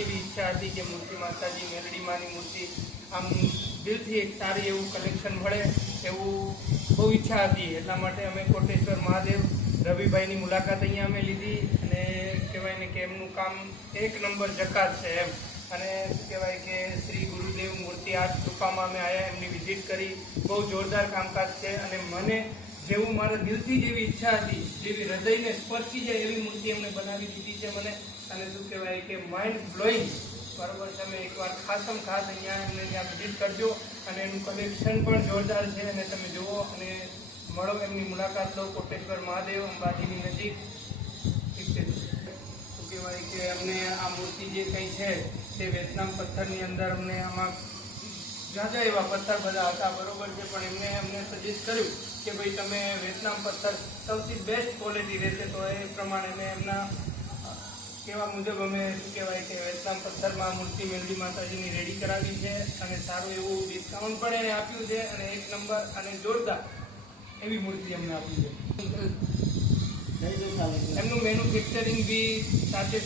એવી ઈચ્છા હતી કે મૂર્તિ માતાજી મેલડી માની મૂર્તિ આમ દિલથી એક સારી એવું કલેક્શન મળે એવું બહુ ઈચ્છા હતી। એટલા માટે અમે કોટેશ્વર મહાદેવ રવિભાઈની મુલાકાત અહીંયા અમે લીધી અને કહેવાય ને કે એમનું કામ એક નંબર જકાત છે એમ। અને શું કહેવાય કે શ્રી ગુરુદેવ મૂર્તિ આર્ટ કૃપામાં અમે આવ્યા, એમની વિઝિટ કરી, બહુ જોરદાર કામકાજ છે। અને મને જેવું મારા દિલથી જેવી ઈચ્છા હતી, જેવી હૃદયને સ્પર્શી જાય એવી મૂર્તિ એમને બનાવી દીધી છે મને। અને શું કહેવાય કે માઇન્ડ બ્લોઈંગ, બરાબર, તમે એકવાર ખાસમ ખાસ અહીંયા એમને ત્યાં વિઝિટ કરજો અને એનું કલેક્શન પણ જોરદાર છે અને તમે જુઓ અને મળો, એમની મુલાકાત લો। કોટેશ્વર મહાદેવ અંબાજીની નજીક શું કહેવાય કે અમને આ મૂર્તિ જે કંઈ છે તે વિયેતનામ પથ્થરની અંદર અમને આમાં જાજા એવા પથ્થર બધા હતા, બરોબર છે, પણ એમને અમને સજેસ્ટ કર્યું કે ભાઈ તમે વિયેતનામ પથ્થર સૌથી બેસ્ટ ક્વોલિટી રહેશે, તો એ પ્રમાણે મેં એમના કહેવા મુજબ અમે શું કહેવાય કે વિયેતનામ પથ્થરમાં મૂર્તિ મેલડી માતાજીની રેડી કરાવી છે અને સારું એવું ડિસ્કાઉન્ટ પણ એને આપ્યું છે અને એક નંબર અને જોરદાર એવી મૂર્તિ અમને આપી છે। એમનું મેન્યુફેક્ચરિંગ બી સાથે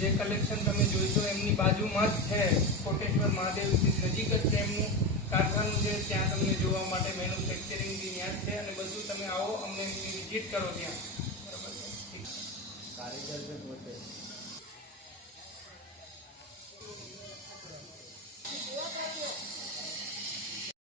જે કલેક્શન તમે જોઈશો એમની બાજુમાં જ છે, કોટેશ્વર મહાદેવ નજીક જ છે એમનું કારખાનું છે, ત્યાં તમને જોવા માટે મેન્યુફેક્ચરિંગ બી ત્યાં જ છે અને બધું તમે આવો, અમને એમની વિઝિટ કરો ત્યાં, બરાબર છે। કારીગર છે પોતે।